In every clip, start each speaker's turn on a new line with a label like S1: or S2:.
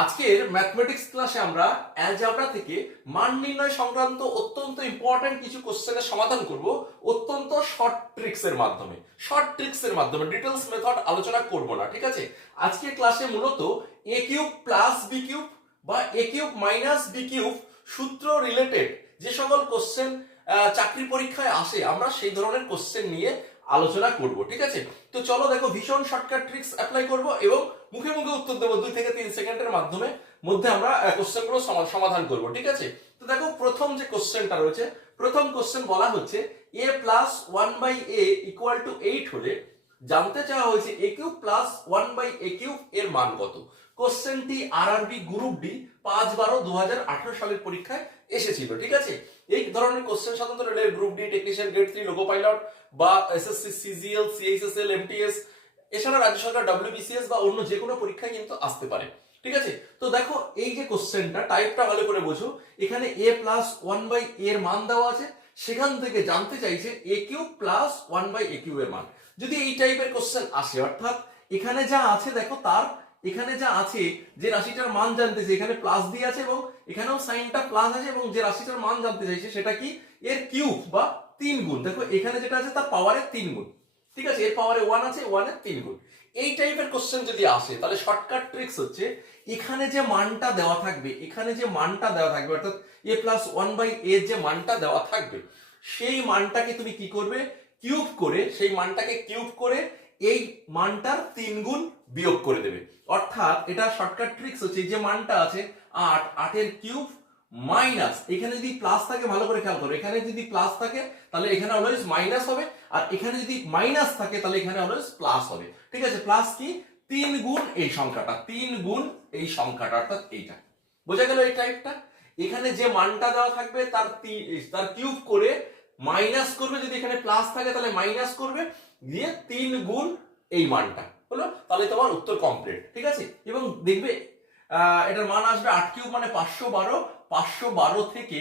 S1: আজকের ম্যাথমেটিক্স ক্লাসে আমরা অ্যালজাবরা থেকে মান নির্ণয় সংক্রান্ত অত্যন্ত ইম্পর্ট্যান্ট কিছু কোশ্চেনের সমাধান করব অত্যন্ত শর্ট ট্রিক্স এর মাধ্যমে। শর্ট ট্রিক্স এর মাধ্যমে ডিটেলস মেথড আলোচনা করব না, ঠিক আছে? আজকের ক্লাসে মূলত A cube plus B cube বা A cube minus B cube সূত্র রিলেটেড যে সকল কোশ্চেন চাকরি পরীক্ষায় আসে, আমরা সেই ধরনের কোশ্চেন নিয়ে আলোচনা করব, ঠিক আছে? তো চলো দেখো, ভীষণ শর্টকাট ট্রিক্স অ্যাপ্লাই করব এবং মুখে মুখে উত্তর দেবো, দুই থেকে তিন সেকেন্ডের মাধ্যমে মধ্যে আমরা কোশ্চেনগুলো সমাধান করব, ঠিক আছে? তো দেখো, প্রথম যে কোশ্চেনটা রয়েছে, প্রথম কোশ্চেন বলা হচ্ছে A plus one by A equal to eight হলে জানতে চাওয়া হয়েছে A cube plus one by A cube এর মান কত? কোশ্চেনটি R R B group D পাঁচ বারো দু সালের পরীক্ষায় এসেছিল, ঠিক আছে? এই ধরনের কোশ্চেন সাধারণত রেলের group D technician grade three loco pilot বা এসএসসি সিজিএল সিএইচএসএল এমটিএস এছাড়া রাজ্য সরকার ডব্লিউবিসিএস বা অন্য যে কোনো পরীক্ষায় কিন্তু আসতে পারে। ঠিক আছে? তো দেখো, এই যে কোশ্চেনটা টাইপটা ভালো করে বোঝো। এখানে এ প্লাস ওয়ান বাই এর মান দেওয়া আছে। সেখান থেকে জানতে চাইছে A cube plus one by A cube এর মান। যদি এই টাইপের কোশ্চেন আসে, অর্থাৎ এখানে যা আছে, দেখো, তার এখানে যা আছে, যে রাশিটার মান জানতে চাই, এখানে প্লাস দিয়ে আছে এবং এখানেও সাইনটা প্লাস আছে এবং যে রাশিটার মান জানতে চাইছে, সেটা কি? এর কিউব বা তিন গুণ। দেখো, এখানে যেটা আছে, তার পাওয়ারের তিন গুণ। ঠিক আছে? এর পাওয়ারে ওয়ান আছে ওয়ানের তিন গুণ। এই টাইপের কোশ্চেন যদি আসে, তাহলে শর্টকাট ট্রিক্স হচ্ছে, এখানে যে মানটা দেওয়া থাকবে, এখানে যে মানটা দেওয়া থাকবে, অর্থাৎ এ প্লাস ওয়ান বাই এর যে মানটা দেওয়া থাকবে, সেই মানটাকে তুমি কি করবে? কিউব করে, সেই মানটাকে কিউব করে এই মানটার তিন গুণ বিয়োগ করে দেবে। অর্থাৎ এটা শর্টকাট ট্রিক্স হচ্ছে যে মানটা আছে, আট, আটের কিউব মাইনাস এখানে যদি প্লাস থাকে, ভালো করে খেয়াল করো, এখানে যদি প্লাস থাকে, তাহলে এখানে অলওয়েজ মাইনাস হবে, আর এখানে যদি মাইনাস থাকে, তাহলে এখানে অলওয়েজ প্লাস হবে। ঠিক আছে প্লাস কি? তিন গুণ এই সংখ্যাটা তিন গুণ এই সংখ্যাটা, অর্থাৎ এইটা। বোঝা গেল এই টাইপটা এখানে যে মানটা দেওয়া থাকবে, তার তার কিউব করে মাইনাস করবে, যদি এখানে প্লাস থাকে তাহলে মাইনাস করবে, দিয়ে তিন গুণ এই মানটা। হলো? তাহলে তোমার উত্তর কমপ্লিট ঠিক আছে? এবং দেখবে এটার মান আসবে আট কিউব মানে পাঁচশো বারো পাঁচশো বারো থেকে,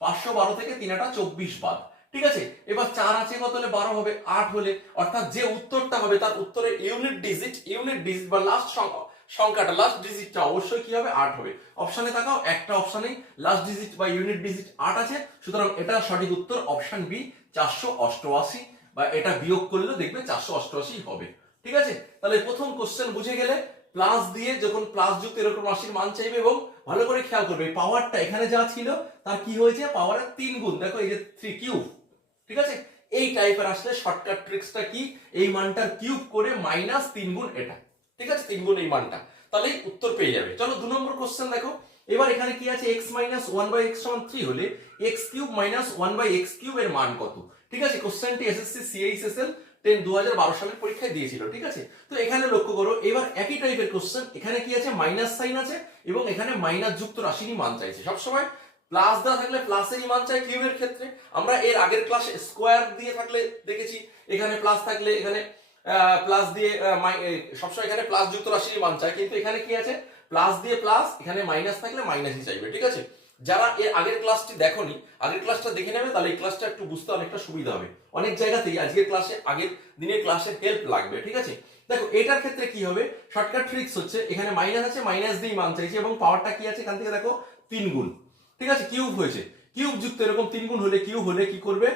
S1: পাঁচশো বারো থেকে তিন আটা চব্বিশ বাদ, ঠিক আছে? এবার চার আছে কত হলে? বারো হবে, আট হলে। অর্থাৎ যে উত্তরটা হবে, তার উত্তরের ইউনিট ডিজিট ইউনিট ডিজিট বা লাস্ট সংখ্যা সংখ্যাটা লাস্ট ডিজিটটা অবশ্যই কি হবে? আট হবে। অপশানে তাকাও একটা অপশনেই লাস্ট ডিজিট বা ইউনিট ডিজিট আট আছে। সুতরাং এটা সঠিক উত্তর অপশন বি চারশো অষ্টআশি বা এটা বিয়োগ করলেও দেখবে চারশো অষ্টআশি হবে। ঠিক আছে? তাহলে প্রথম কোশ্চেন বুঝে গেলে প্লাস দিয়ে যখন প্লাস যুক্ত এরকম রাশির মান চাইবে এবং ভালো করে খেয়াল করবে পাওয়ারটা এখানে যা ছিল, তার কি হয়েছে? পাওয়ারের তিন গুণ। দেখো এই যে থ্রি কিউব ঠিক আছে? এই টাইপের আসলে শর্টকাট ট্রিক্সটা কি? এই মানটার কিউব করে মাইনাস তিন গুণ এটা। ঠিক আছে? তিন গুণ, এই মানটা। তাহলে উত্তর পেয়ে যাবে। চলো দু নম্বর কোশ্চেন দেখো। এবার এখানে কি আছে? X minus one by X সমান থ্রি হলে X cube minus one by X cube এর মান কত? ঠিক আছে? কোশ্চেনটি এসএসসি সিএইচএসএল টেন দু হাজার বারো সালের পরীক্ষায় দিয়েছিল, ঠিক আছে? তো এখানে লক্ষ্য করো, এবার একই টাইপের কোশ্চেন এখানে কি আছে? মাইনাস সাইন আছে এবং এখানে মাইনাস যুক্ত রাশিরই মান চাইছে। সবসময় প্লাস দেওয়া থাকলে প্লাসেরই মান চাই কিউবের ক্ষেত্রে। আমরা এর আগের ক্লাসে স্কোয়ার দিয়ে থাকলে দেখেছি। এখানে প্লাস থাকলে এখানে প্লাস দিয়ে সবসময় এখানে প্লাস যুক্ত মান চাই, কিন্তু এখানে কি আছে? প্লাস দিয়ে প্লাস এখানে মাইনাস থাকলে মাইনাসই চাইবে, ঠিক আছে? যারা এর আগের ক্লাসটি দেখোনি, আগের ক্লাসটা দেখে নেবে, তাহলে এই ক্লাসটা একটু বুঝতে অনেকটা সুবিধা হবে। অনেক জায়গাতেই আজকের ক্লাসে আগের দিনের ক্লাসে হেল্প লাগবে, ঠিক আছে? দেখো, এটার ক্ষেত্রে কি হবে? শর্টকাট ট্রিক্স হচ্ছে, এখানে মাইনাস আছে মাইনাস দিয়ে মান চাইছে, এবং পাওয়ারটা কি আছে? এখান থেকে দেখো, তিন গুণ, ঠিক আছে? কিউব হয়েছে। কিউব যুক্ত এরকম তিন গুণ হলে কিউব হলে কি করবে?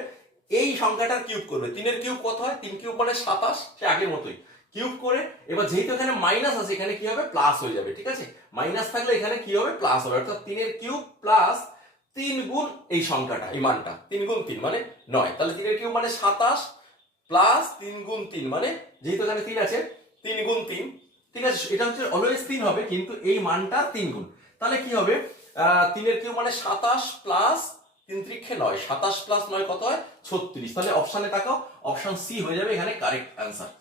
S1: এই সংখ্যাটার কিউব করবে। তিনের কিউব কত হয়? তিন কিউব মানে সাতাশ, সে আগের মতোই। কিউব করে এবার যেহেতু এখানে মাইনাস আছে, এখানে কি হবে? প্লাস হয়ে যাবে, ঠিক আছে? মাইনাস থাকলে এখানে কি হবে? প্লাস হবে। অর্থাৎ তিনের কিউব প্লাস তিন গুণ এই সংখ্যাটা, এই মানটা। তিন গুণ তিন মানে নয়। তাহলে তিনের কিউব মানে সাতাশ প্লাস তিন গুণ তিন মানে যেহেতু এখানে তিন আছে, তিন গুণ তিন। ঠিক আছে? এটা হচ্ছে অলওয়েজ তিন হবে, কিন্তু এই মানটা তিন গুণ। তাহলে কি হবে? তিনের কিউব মানে সাতাশ প্লাস তিন ত্রিক্ষে নয়, সাতাশ প্লাস নয় কত হয়? ছত্রিশ। তাহলে অপশানে তাকাও অপশন সি হয়ে যাবে এখানে কারেক্ট অ্যান্সার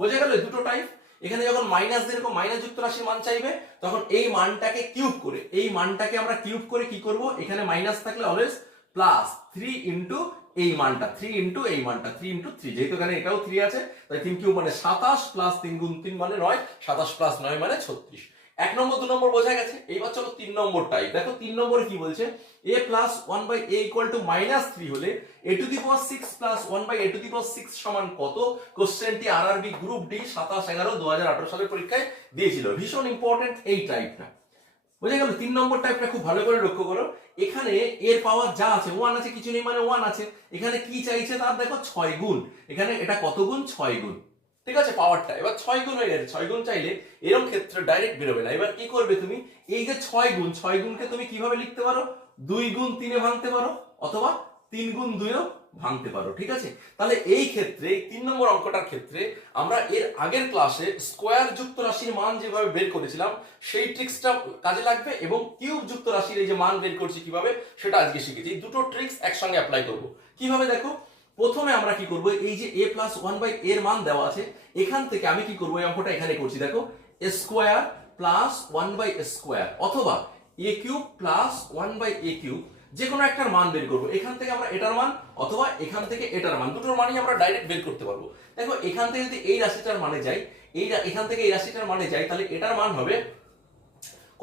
S1: বোঝা গেল দুটো টাইপ এখানে যখন মাইনাস দিয়ে এরকম মাইনাস যুক্ত রাশির মান চাইবে, তখন এই মানটাকে কিউব করে, এই মানটাকে আমরা কিউব করে কি করব? এখানে মাইনাস থাকলে অলওয়েজ প্লাস থ্রি ইন্টু এই মানটা থ্রি ইন্টু এই মানটা থ্রি ইন্টু থ্রি যেহেতু এখানে এটাও থ্রি আছে, তাই তিন কিউব মানে সাতাশ প্লাস তিন গুণ তিন মানে নয়, সাতাশ প্লাস নয় মানে ছত্রিশ। এক নম্বর, দু নম্বর বোঝা গেছে। এইবার চলো তিন নম্বর টাইপ দেখো, তিন নম্বরে কি বলছে? A plus one by A equal to minus three হলে A to the power six plus one by A to the power six সমান কত? কোশ্চেনটি আর আরবি গ্রুপ ডি সাতাশ এগারো দু হাজার আঠারো সালের পরীক্ষায় দিয়েছিল। ভীষণ ইম্পর্টেন্ট এই টাইপটা বোঝা গেল, তিন নম্বর টাইপটা খুব ভালো করে লক্ষ্য করো। এখানে এর পাওয়ার যা আছে ওয়ান আছে, কিছু নেই মানে ওয়ান আছে। এখানে কি চাইছে তার? দেখো, ছয় গুণ। এখানে এটা কত গুণ? ছয় গুণ। ঠিক আছে পাওয়ারটা এবার ছয় গুণ হয়ে গেছে। ছয় গুণ চাইলে এরকম ক্ষেত্রে ডাইরেক্ট বেরোবে না। এবার কি করবে তুমি? এই যে ছয় গুণ, ছয় গুণকে তুমি কীভাবে লিখতে পারো? দুই গুণ তিনে ভাঙতে পারো, অথবা তিন গুণ দুইও ভাঙতে পারো, ঠিক আছে? তাহলে এই ক্ষেত্রে তিন নম্বর অঙ্কটার ক্ষেত্রে আমরা এর আগের ক্লাসে স্কোয়ার যুক্ত রাশির মান যেভাবে বের করেছিলাম, সেই ট্রিক্সটা কাজে লাগবে এবং কিউব যুক্ত রাশির এই যে মান বের করছি কীভাবে, সেটা আজকে শিখেছি। এই দুটো ট্রিক্স একসঙ্গে অ্যাপ্লাই করব। কীভাবে দেখো? প্রথমে আমরা কি করব? এই যে এ প্লাস ওয়ান বাই এর মান দেওয়া আছে, এখান থেকে আমি কি করব? এই অঙ্কটা এখানে করছি, দেখো। Square plus one by square অথবা A cube plus one by A cube যে কোনো একটার মান বের করব। এখান থেকে আমরা এটার মান, অথবা এখান থেকে এটার মান, দুটোর মানই আমরা ডাইরেক্ট বের করতে পারব। দেখো, এখান থেকে যদি এই রাশিটার মানে যাই, এই এখান থেকে এই রাশিটার মানে যাই, তাহলে এটার মান হবে,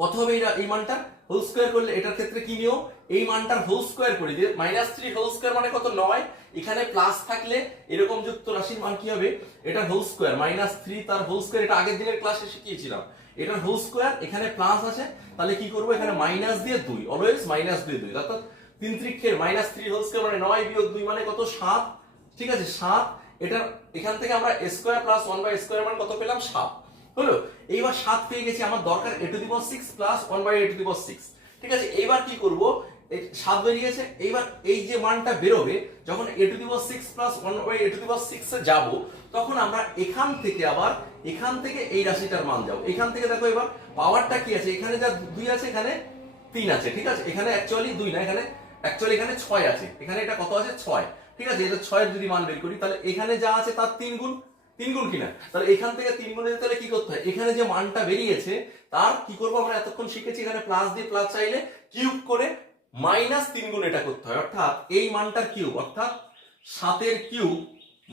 S1: কত হবে এই মানটা হোল স্কোয়ার করলে এটার ক্ষেত্রে কি নিও এই মানটার হোল স্কোয়ার করে, যে মাইনাস থ্রি হোল স্কোয়ার মানে কত? নয়। এখানে প্লাস থাকলে এরকম যুক্ত রাশির মান কি হবে? এটার হোল স্কোয়ার, মাইনাস থ্রি তার হোল স্কোয়ার, এটা আগের দিনের ক্লাসে শিখিয়েছিলাম। এটার হোল স্কোয়ার, এখানে প্লাস আছে, তাহলে কি করব? এখানে মাইনাস দিয়ে দুই অলওয়েজ মাইনাস দিয়ে দুই। অর্থাৎ তিন ত্রিক্ষের মাইনাস থ্রি হোল স্কোয়ার মানে নয় বিয়োগ দুই মানে কত? সাত। ঠিক আছে, সাত। এটা এখান থেকে আমরা square plus one by square মান কত পেলাম? সাত। হলো? এইবার সাত পেয়ে গেছি, আমার দরকার A to the power six plus one by A to the power six ঠিক আছে, এইবার কি করব? সাত বেরিয়েছে, এইবার এই যে মানটা বেরোবে, যখন A to the power six plus one by A to the power six যাব, তখন আমরা এখান থেকে আবার, এখান থেকে এই রাশিটার মান যাব। এখান থেকে দেখো এবার পাওয়ারটা কি আছে? এখানে যা দুই আছে, এখানে তিন আছে, ঠিক আছে? এখানে অ্যাকচুয়ালি দুই না, এখানে অ্যাকচুয়ালি এখানে ছয় আছে। এখানে এটা কত আছে? ছয়। ঠিক আছে, এটা ছয়ের যদি মান বের করি, তাহলে এখানে যা আছে, তার তিন গুণ তিন গুণ কিনা। তাহলে এখান থেকে তিন গুণে যেতে হলে কি করতে হয়? এখানে যে মানটা বেরিয়েছে, তার কি করব আমরা এতক্ষণ শিখেছি, এখানে প্লাস দিয়ে প্লাস চাইলে কিউব করে মাইনাস তিন গুণ এটা করতে হয়। অর্থাৎ এই মানটার কিউব অর্থাৎ সাতের কিউব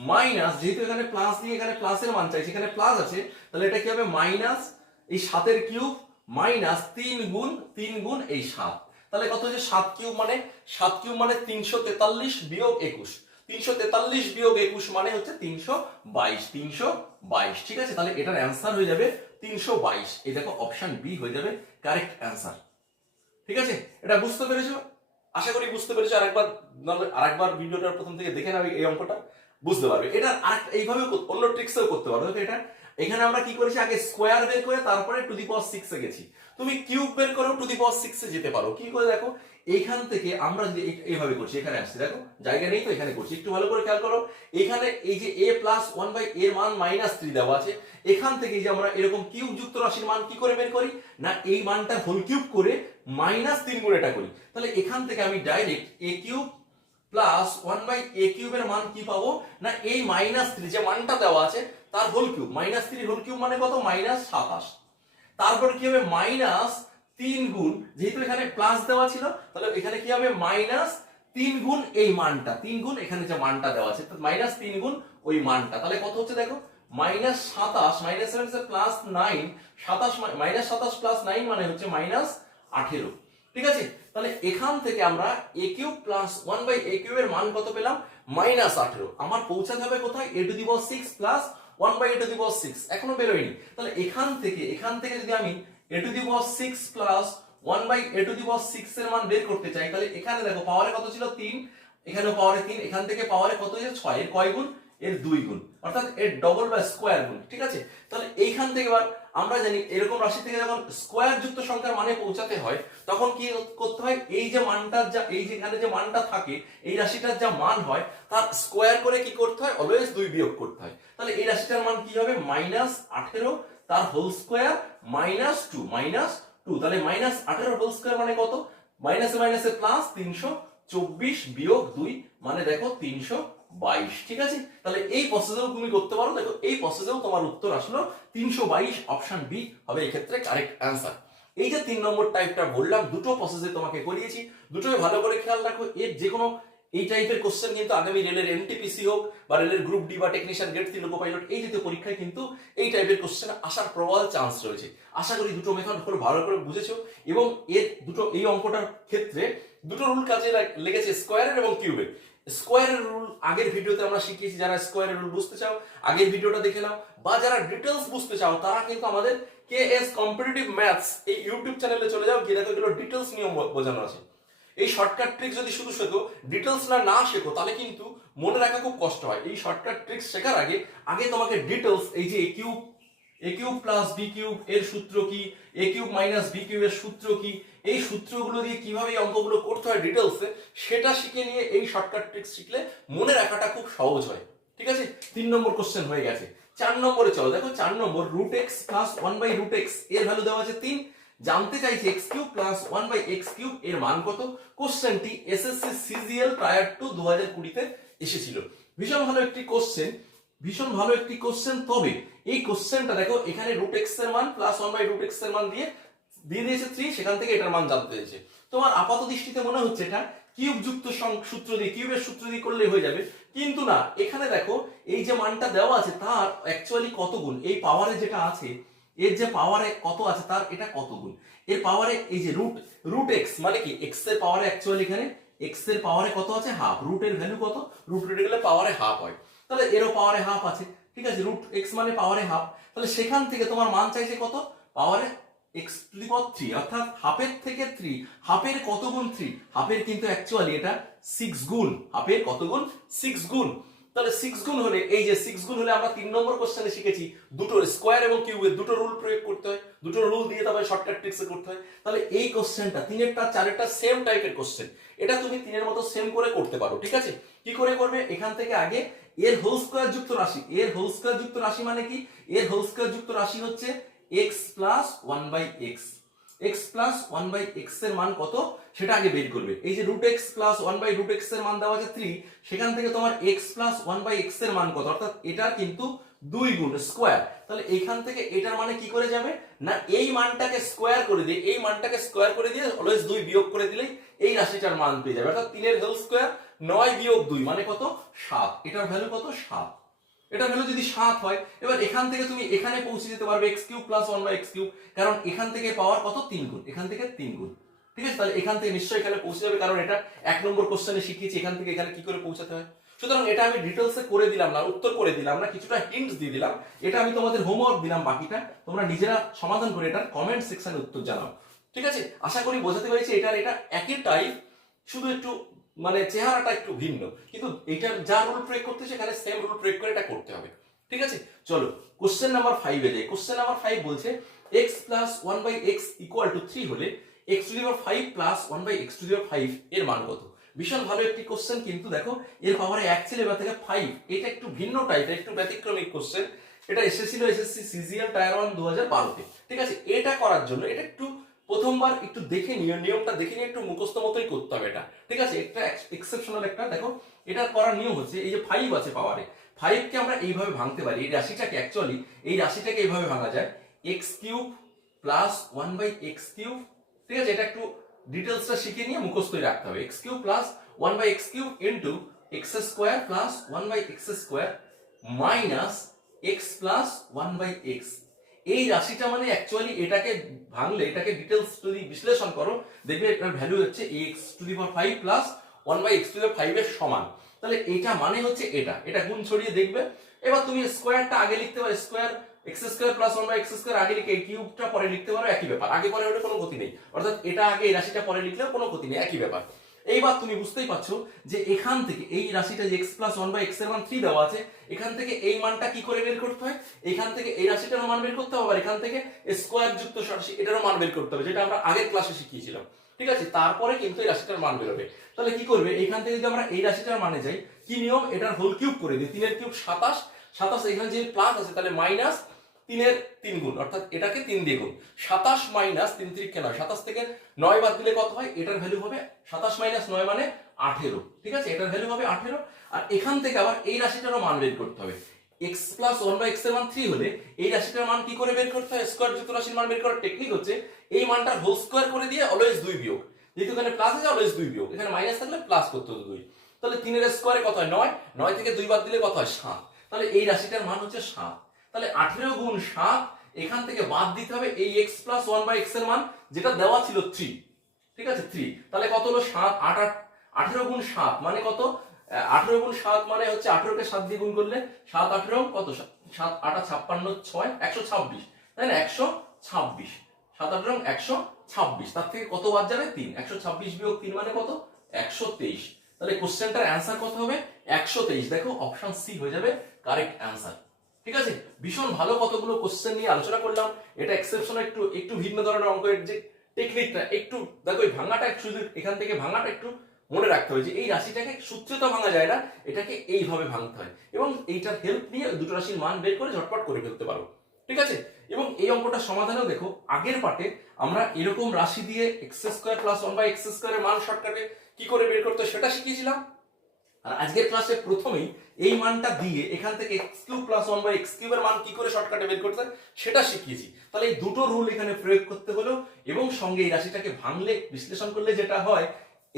S1: মাইনাস যেহেতু এখানে প্লাস দিয়ে এখানে প্লাসের মান চাইছে এখানে প্লাস আছে, তাহলে এটা কি হবে? মাইনাস এই সাতের কিউব মাইনাস তিন গুণ তিন গুণ এই সাত। তাহলে কত হচ্ছে? সাত কিউব মানে সাত কিউব মানে তিনশো তেতাল্লিশ বিয়োগ একুশ। তিনশো তেতাল্লিশ বিয়োগ একুশ মানে হচ্ছে তিনশো বাইশ তিনশো বাইশ, ঠিক আছে? তাহলে এটার অ্যান্সার হয়ে যাবে তিনশো বাইশ। এই দেখো অপশন বি হয়ে যাবে কারেক্ট অ্যান্সার ঠিক আছে? এটা বুঝতে পেরেছ? আশা করি বুঝতে পেরেছ। আরেকবার আরেকবার ভিডিওটার প্রথম থেকে দেখে নাও এই অঙ্কটা, বুঝতে পারবে। এটা আরেক এইভাবে অন্য ট্রিক্সেও করতে পারবে এটা, এখানে আমরা কি করেছি? আগে স্কোয়ার বের করে তারপরে টু দি পাওয়ার সিক্স গেছি। তুমি কিউব বের করেও টু দি পাওয়ার সিক্স যেতে পারো। কি করে দেখো? এইখান থেকে আমরা যে এই- এইভাবে করছি, এখানে আসছি, দেখো, জায়গা নেই তো, এখানে করছি। একটু ভালো করে খেয়াল করো, এখানে এই যে এ প্লাস ওয়ান বাই এর মান মাইনাস থ্রি দেওয়া আছে, এখান থেকে যে আমরা এরকম কিউব যুক্ত রাশির মান কি করে বের করি? না, এই মানটা হোল কিউব করে মাইনাস তিন গুণ এটা করি। তাহলে এখান থেকে আমি direct A cube plus one by A কিউবের মান কি পাবো? না, এই মাইনাস থ্রি যে মানটা দেওয়া আছে, তার whole cube minus three whole cube মানে কত? মাইনাস সাতাশ। তারপর কি হবে? মাইনাস তিন গুণ, যেহেতু এখানে প্লাস দেওয়া ছিল, তাহলে এখানে কি হবে? মাইনাস তিন গুণ এই মানটা। তিন গুণ এখানে যে মানটা দেওয়া আছে মাইনাস তিন গুণ ওই মানটা। তাহলে কত হচ্ছে দেখো? মাইনাস সাতাশ মাইনাস সেভেন প্লাস নাইন সাতাশ মাইনাস সাতাশ প্লাস নাইন মানে হচ্ছে মাইনাস আঠেরো। ঠিক আছে? তাহলে এখান থেকে আমরা A cube plus one by A cube এর মান কত পেলাম? মাইনাস আঠেরো। আমার পৌঁছাতে হবে কোথায়? A to the six plus one by A to the six এখনও বেরোয়নি। তাহলে এখান থেকে এখান থেকে যদি আমি A to the power six plus one by A to the power six এর মান বের করতে চাই, তাহলে এখানে দেখো পাওয়ারে কত ছিল? তিন। এখানে পাওয়ারে তিন। এখান থেকে পাওয়ারে কত হয়েছে? ছয়। এর কয় গুণ? এর দুই গুণ। অর্থাৎ এর ডবল বা স্কোয়ার গুণ। ঠিক আছে? তাহলে এইখান থেকে এবার আমরা জানি এরকম রাশি থেকে যখন স্কোয়ার যুক্ত সংখ্যার মানে পৌঁছাতে হয়, তখন কি করতে হয়? এই যে মানটার যা, এই যে এখানে যে মানটা থাকে, এই রাশিটার যা মান হয়, তার স্কোয়ার করে কি করতে হয়? অলওয়েজ দুই বিয়োগ করতে হয়। তাহলে এই রাশিটার মান কি হবে? মাইনাস আঠেরো তার whole square minus two minus two তাহলে মাইনাস আঠেরো হোল স্কোয়ার মানে কত? মাইনাসে মাইনাসে প্লাস তিনশো চব্বিশ বিয়োগ দুই মানে দেখো তিনশো বাইশ, ঠিক আছে? তাহলে এই প্রসেসেও তুমি করতে পারো, দেখো এই প্রসেসেও তোমার উত্তর আসলো, তিনশো বাইশ অপশন বি হবে এক্ষেত্রে কারেক্ট অ্যান্সার এই যে তিন নম্বর টাইপটা বললাম, দুটো প্রসেসে তোমাকে করিয়েছি দুটোই ভালো করে খেয়াল রাখো, এর যে কোনো এই টাইপের কোশ্চেন কিন্তু আগামী রেলের এনটিপিসি হোক বা রেলের গ্রুপ ডি বা technician grade three loco pilot এই জাতীয় পরীক্ষায় কিন্তু এই টাইপের কোশ্চেন আসার প্রবল চান্স রয়েছে। আশা করি দুটো মেথড খুব ভালো করে বুঝেছ এবং এর দুটো, এই অঙ্কটার ক্ষেত্রে দুটো রুল কাজে লাগ- লেগেছে স্কোয়ারের এবং কিউবের স্কোয়ারের রুল আগের ভিডিওতে আমরা শিখিয়েছি, যারা স্কোয়ারের রুল বুঝতে চাও, আগের ভিডিওটা দেখে নাও, বা যারা ডিটেলস বুঝতে চাও, তারা কিন্তু আমাদের কে এস কম্পিটিটিভ ম্যাথস এই ইউটিউব চ্যানেলে চলে যাও, গিয়ে দেখো ডিটেলস নিয়ম বোঝানো আছে। এই শর্টকাট ট্রিক্স যদি শুধু শেখো ডিটেলস না না শেখো, তাহলে কিন্তু মনে রাখা খুব কষ্ট হয়। এই শর্টকাট ট্রিক্স শেখার আগে আগে তোমাকে ডিটেলস এই যে cube A cube plus B cube এর সূত্র কি? A cube minus B cube এর সূত্র কি? এই সূত্রগুলো দিয়ে কীভাবে এই অঙ্কগুলো করতে হয় ডিটেলসে সেটা শিখে নিয়ে এই শর্টকাট ট্রিক্স শিখলে মনে রাখাটা খুব সহজ হয়। ঠিক আছে? তিন নম্বর কোশ্চেন হয়ে গেছে। চার নম্বরে চলো। দেখো, চার নম্বর root X plus one by root এক্সের ভ্যালু দেওয়া আছে তিন। জানতে চাইছে X cube plus one by X cube এর মান কত? কোশ্চেনটি এসএসসি সিজিএল প্রায়ার টু দু হাজার কুড়িতে এসেছিল। ভীষণ ভালো একটি কোশ্চেন ভীষণ ভালো একটি কোশ্চেন তবে এই কোশ্চেনটা দেখো, এখানে রুট এক্সের মান প্লাস ওয়ান বাই রুট এক্সের মান দিয়ে দিয়ে দিয়েছে থ্রি সেখান থেকে এটার মান জানতে চেয়েছে তোমার আপাত দৃষ্টিতে মনে হচ্ছে এটা কিউব যুক্ত সূত্র দিয়ে, কিউবের সূত্র দিয়ে করলে হয়ে যাবে। কিন্তু না, এখানে দেখো, এই যে মানটা দেওয়া আছে, তার অ্যাকচুয়ালি কত গুণ? এই পাওয়ারে যেটা আছে এর যে পাওয়ারে কত আছে তার এটা কত গুণ? এর পাওয়ারে এই যে রুট রুট এক্স মানে কি? এক্সের পাওয়ারে অ্যাকচুয়ালি এখানে এক্সের পাওয়ারে কত আছে? হাফ রুটের ভ্যালু কত? রুট রুটে গেলে পাওয়ারে হাফ হয়। তাহলে এরও পাওয়ারে হাফ আছে। ঠিক আছে? রুট এক্স মানে পাওয়ারে হাফ তাহলে সেখান থেকে তোমার মান চাইছে কত? পাওয়ারে X to the power three অর্থাৎ হাফের থেকে থ্রি হাফের কত গুণ থ্রি হাফের কিন্তু অ্যাকচুয়ালি এটা সিক্স গুণ। হাফের কত গুণ? সিক্স গুণ। তাহলে সিক্স গুণ হলে, এই যে সিক্স গুণ হলে আমরা তিন নম্বর কোশ্চেনে শিখেছি, দুটো স্কোয়ার এবং কিউবের দুটো রুল প্রয়োগ করতে হয়, দুটো রুল দিয়ে তবে শর্টকাট ট্রিক্সে করতে হয়। তাহলে এই কোশ্চেনটা তিনেরটা, চারেরটা সেম টাইপের কোশ্চেন এটা তুমি তিনের মতো সেম করে করতে পারো, ঠিক আছে? কি করে করবে? এখান থেকে আগে এর হোল স্কোয়ার যুক্ত রাশি। এর হোল স্কোয়ার যুক্ত রাশি মানে কি? এর হোল স্কোয়ার যুক্ত রাশি হচ্ছে X plus one by X X plus one by এক্সের মান কত? সেটা আগে বের করবে। এই যে root X plus one by root এর মান দেওয়া আছে থ্রি সেখান থেকে তোমার এক্স প্লাস ওয়ান বাই এক্সের মান কত? অর্থাৎ এটার কিন্তু দুই গুণ স্কোয়ার তাহলে এইখান থেকে এটার মানে কি করে যাবে? না, এই মানটাকে স্কোয়ার করে দিয়ে, এই মানটাকে স্কোয়ার করে দিয়ে অলওয়েজ দুই বিয়োগ করে দিলেই এই রাশিটার মান পেয়ে যাবে। অর্থাৎ তিনের হোল স্কোয়ার নয় বিয়োগ দুই মানে কত? সাত। এটার ভ্যালু কত? সাত। এটা ভ্যালু যদি সাত হয়, এবার এখান থেকে তুমি এখানে পৌঁছে যেতে পারবে X cube plus one by X cube, কারণ এখান থেকে পাওয়ার কত? তিন গুণ। এখান থেকে তিন গুণ। ঠিক আছে? তাহলে এখান থেকে নিশ্চয়ই এখানে পৌঁছে যাবে, কারণ এটা এক নম্বর কোশ্চেনে শিখিয়েছি, এখান থেকে এখানে কি করে পৌঁছাতে হয়। সুতরাং এটা আমি ডিটেলসে করে দিলাম না, উত্তর করে দিলাম না, কিছুটা হিন্টস দিয়ে দিলাম। এটা আমি তোমাদের হোমওয়ার্ক দিলাম, বাকিটা তোমরা নিজেরা সমাধান করে এটার কমেন্ট সেকশনে উত্তর জানাও। ঠিক আছে? আশা করি বোঝাতে পেরেছি, এটার, এটা একই টাইপ শুধু একটু মানে চেহারাটা একটু ভিন্ন। কিন্তু এটা যা রুল প্রয়োগ করতে সেখানে সেম রুল প্রয়োগ করে এটা করতে হবে। ঠিক আছে? চলো কোশ্চেন নাম্বার ফাইভে যাই। কোশ্চেন নাম্বার ফাইভ বলছে X plus one by X equal to three হলে X to power five plus one by X to power five এর মান কত? ভীষণ ভালো একটি কোশ্চেন কিন্তু দেখো, এর পাওয়ারে এক ছিল, এবার থেকে ফাইভ এটা একটু ভিন্ন টাইপের একটু ব্যতিক্রমিক কোশ্চেন এটা এসেছিল এসএসসি সিজিএল টায়ার ওয়ান দু হাজার বারোতে। ঠিক আছে? এটা করার জন্য, এটা একটু প্রথমবার একটু দেখে নিয়ে নিয়মটা দেখে নিয়ে একটু মুখস্থ মতোই করতে হবে এটা। ঠিক আছে? একটা এক্সেপশনাল একটা, দেখো, এটা করার নিয়ম হচ্ছে, এই যে ফাইভ আছে পাওয়ারে ফাইভকে আমরা এইভাবে ভাঙতে পারি। এই রাশিটাকে অ্যাকচুয়ালি এই রাশিটাকে এইভাবে ভাঙা যায়। X cube plus one by X cube ঠিক আছে? এটা একটু ডিটেলসটা শিখে নিয়ে মুখস্থই রাখতে হবে। X cube plus one by X cube into X square plus one by X square minus X plus one by X এই রাশিটা মানে অ্যাকচুয়ালি এটাকে ভাঙলে, এটাকে ডিটেলস যদি বিশ্লেষণ করো, দেখবে এটার ভ্যালু হচ্ছে X to the power five plus one by X to the five এর সমান। তাহলে এটা মানে হচ্ছে এটা। এটা গুণ ছড়িয়ে দেখবে। এবার তুমি স্কোয়ারটা আগে লিখতে পারো square X square plus one by X square আগে লিখে কিউবটা পরে লিখতে পারো, একই ব্যাপার। আগে পরে হলে কোনো ক্ষতি নেই। অর্থাৎ এটা আগে এই রাশিটা পরে লিখলেও কোনো ক্ষতি নেই, একই ব্যাপার। এইবার তুমি বুঝতেই পারছ যে এখান থেকে এই রাশিটা যে এক্স প্লাস ওয়ান বাই এক্সের মান থ্রি দেওয়া আছে, এখান থেকে এই মানটা কি করে বের করতে হয়? এখান থেকে এই রাশিটারও মান বের করতে হবে আর এখান থেকে স্কোয়ার যুক্ত রাশি এটারও মান বের করতে হবে, যেটা আমরা আগের ক্লাসে শিখিয়েছিলাম। ঠিক আছে? তারপরে কিন্তু এই রাশিটার মান বেরোবে। তাহলে কি করবে? এখান থেকে যদি আমরা এই রাশিটার মানে যাই, কি নিয়ম? এটার হোল কিউব করে দিই। তিনের কিউব সাতাশ সাতাশ এখানে যে প্লাস আছে, তাহলে মাইনাস তিনের তিন গুণ, অর্থাৎ এটাকে তিন দিয়ে গুণ। সাতাশ মাইনাস তিন তিরিখে নয়, সাতাশ থেকে নয় বাদ দিলে কত হয়? এটার ভ্যালু হবে সাতাশ মাইনাস নয় মানে আঠেরো, ঠিক আছে? এটার ভ্যালু হবে আঠেরো। আর এখান থেকে আবার এই রাশিটারও মান বের করতে হবে। এক্স প্লাস ওয়ান বাই এক্সের মান থ্রি হলে এই রাশিটার মান কি করে বের করতে হয়? স্কোয়ার যুক্ত রাশির মান বের করার টেকনিক হচ্ছে এই মানটার হোল স্কোয়ার করে দিয়ে অলওয়েজ দুই বিয়োগ। যেহেতু এখানে প্লাস আছে অলওয়েজ দুই বিয়োগ। এখানে মাইনাস থাকলে প্লাস করতে হতো দুই। তাহলে তিনের স্কোয়ারে কত হয়? নয়। নয় থেকে দুই বাদ দিলে কত হয়? সাত। তাহলে এই রাশিটার মান হচ্ছে সাত। তাহলে আঠেরো গুণ সাত, এখান থেকে বাদ দিতে হবে এই এক্স প্লাস ওয়ান বাই এক্সের মান, যেটা দেওয়া ছিল থ্রি ঠিক আছে? থ্রি তাহলে কত হলো? সাত, আট আট, আঠেরো গুণ সাত মানে কত? আঠেরো গুণ সাত মানে হচ্ছে আঠেরোকে সাত দিয়ে গুণ করলে সাত, আঠেরো, কত? সাত আটা ছাপ্পান্ন, ছয়, একশো ছাব্বিশ। তাই না? একশো ছাব্বিশ। সাত আঠেরো একশো ছাব্বিশ। তার থেকে কত বাদ যাবে? তিন। একশো ছাব্বিশ বিয়োগ তিন মানে কত? একশো তেইশ। তাহলে কোশ্চেনটার অ্যান্সার কত হবে? একশো তেইশ। দেখো অপশন সি হয়ে যাবে কারেক্ট অ্যান্সার ঠিক আছে? ভীষণ ভালো কতগুলো কোশ্চেন নিয়ে আলোচনা করলাম। এটা এক্সেপশন একটু একটু ভিন্ন ধরনের অঙ্কের যে টেকনিকটা একটু, দেখো এই ভাঙাটা শুধু এখান থেকে ভাঙাটা একটু মনে রাখতে হবে যে এই রাশিটাকে সূত্রে তো ভাঙা যায় না, এটাকে এইভাবে ভাঙতে হয়। এবং এইটার হেল্প নিয়ে দুটো রাশির মান বের করে ঝটপট করে ফেলতে পারো। ঠিক আছে? এবং এই অঙ্কটা সমাধানেও দেখো, আগের পার্টে আমরা এরকম রাশি দিয়ে X square plus one by X স্কোয়ারের মান শর্টকাটে কি করে বের করতে সেটা শিখিয়েছিলাম। আর আজকের ক্লাসে প্রথমেই এই মানটা দিয়ে এখান থেকে X cube plus one by X কিউবের মান কি করে শর্টকাটে বের করতে সেটা শিখিয়েছি। তাহলে এই দুটো রুল এখানে প্রয়োগ করতে হলো এবং সঙ্গে এই রাশিটাকে ভাঙলে, বিশ্লেষণ করলে যেটা হয়,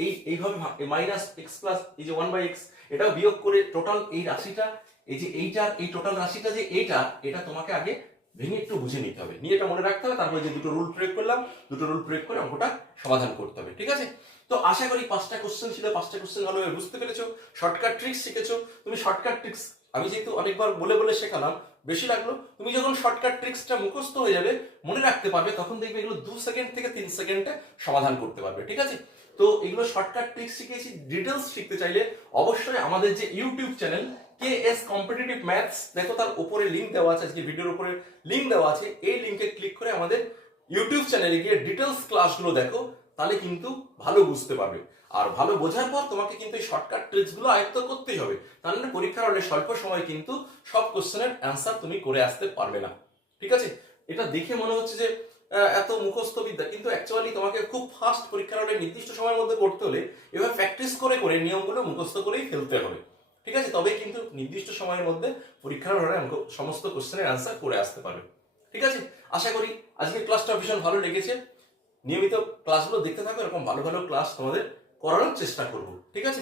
S1: এই, এইভাবে মাইনাস এক্স প্লাস এই যে ওয়ান বাই এক্স এটাও বিয়োগ করে টোটাল এই রাশিটা, এই যে এইটা এই টোটাল রাশিটা যে এইটা, এটা তোমাকে আগে ভেঙে একটু বুঝে নিতে হবে। নিয়ে এটা মনে রাখতে হবে, তারপরে যে দুটো রুল প্রয়োগ করলাম, দুটো রুল প্রয়োগ করে অঙ্কটা সমাধান করতে হবে, ঠিক আছে? তো আশা করি পাঁচটা কোশ্চেন ছিল, পাঁচটা কোশ্চেন ভালোভাবে বুঝতে পেরেছ। শর্টকাট ট্রিক্স শিখেছো। তুমি শর্টকাট ট্রিক্স আমি যেহেতু অনেকবার বলে বলে শেখালাম, বেশি লাগল, তুমি যখন শর্টকাট ট্রিক্সটা মুখস্থ হয়ে যাবে, মনে রাখতে পারবে, তখন দেখবে এগুলো দু সেকেন্ড থেকে তিন সেকেন্ডে সমাধান করতে পারবে, ঠিক আছে? তো এগুলো শর্টকাট ট্রিক্স শিখেছি ডিটেলস শিখতে চাইলে অবশ্যই আমাদের যে YouTube channel K S competitive maths দেখো তার উপরে লিঙ্ক দেওয়া আছে, আজকে ভিডিওর উপরে লিঙ্ক দেওয়া আছে, এই লিঙ্কে ক্লিক করে আমাদের ইউটিউব চ্যানেলে গিয়ে ডিটেলস ক্লাসগুলো দেখো। তাহলে কিন্তু ভালো বুঝতে পারবে। আর ভালো বোঝার পর তোমাকে কিন্তু এই শর্টকাট ট্রিক্সগুলো আয়ত্ত করতেই হবে। তাহলে পরীক্ষার হলে স্বল্প সময় কিন্তু সব কোশ্চেনের অ্যান্সার তুমি করে আসতে পারবে না। ঠিক আছে? এটা দেখে মনে হচ্ছে যে এত মুখস্থ বিদ্যা। কিন্তু অ্যাকচুয়ালি তোমাকে খুব ফাস্ট পরীক্ষার হলে নির্দিষ্ট সময়ের মধ্যে করতে হলে এবার প্র্যাকটিস করে করে নিয়মগুলো মুখস্থ করেই ফেলতে হবে। ঠিক আছে? তবে কিন্তু নির্দিষ্ট সময়ের মধ্যে পরীক্ষার হলে সমস্ত কোশ্চেনের অ্যান্সার করে আসতে পারবে। ঠিক আছে? আশা করি আজকের ক্লাসটা ভীষণ ভালো লেগেছে। নিয়মিত ক্লাসগুলো দেখতে থাকো এরকম ভালো ভালো ক্লাস তোমাদের করানোর চেষ্টা করব ঠিক আছে?